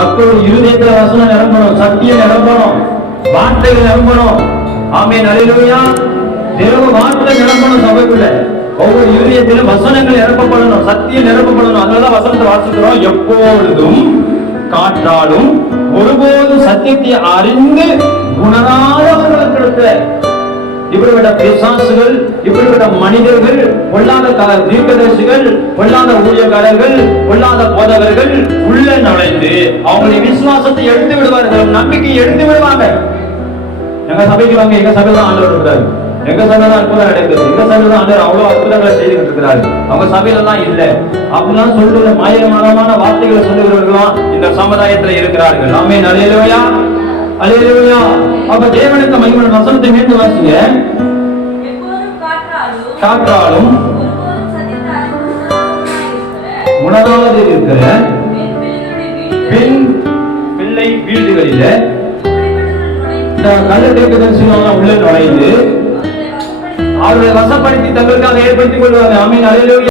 மக்கள் இருதயத்தில் வசனம் நிரம்பணும் சத்தியம் நிரம்பணும் வார்த்தைகள் நிரம்பணும். ஆமே அல்லேலூயா தேவ வார்த்தை நிரம்பணும் சபைக்குள்ள. ஒவ்வொரு இருதயத்திலும் வசனங்கள் நிரப்பப்படணும் சத்தியம் நிரப்பப்படணும். அதனால வசனத்தை வாசிக்கிறோம். எப்பொழுதும் காற்றாலும் ஒருபோதும் சத்தியத்தை அறிந்து உணராதவர்களுக்கு இப்படிப்பட்ட பிசாசுகள் இப்படிப்பட்ட மனிதர்கள் பொல்லாத தீர்க்கதரிசிகள் பொல்லாத ஊழியக்காரர்கள் பொல்லாத போதகர்கள் உள்ள நுழைந்து அவங்களுடைய விசுவாசத்தை எடுத்து விடுவார்கள் நம்பிக்கை எடுத்து விடுவாங்க. எங்க சபைக்கு வாங்க எங்க சபையில தான் ஆண்டவர் இருக்கிறாரு. எங்க சபையில அற்புதம் நடக்குது எங்க சபையில தான் ஆண்டவர் அவ்வளவு அற்புதங்களை செய்துகிட்டு இருக்கிறாரு. அவங்க சபையில தான் இல்ல. அப்படிலாம் சொல்லுகிற மாயமான வார்த்தைகளை சொல்லுகிறவர்களும் இந்த சமுதாயத்துல இருக்கிறார்கள். ஆமே அலையலுவையா அலையலுவையா அப்ப தேவனுக்கு மகிமை வசனத்தை மீண்டும் வாசிங்க. காற்றாலும் உணராது இருக்கிற பெண் பிள்ளை வீடுகளில கள்ள தீர்க்கதரிசிகள் உள்ள நுழைந்து அவர்களை வசப்படுத்தி தங்களுக்காக ஏற்படுத்திக் கொள்வாங்க ஆமீன். அலையிலூயா.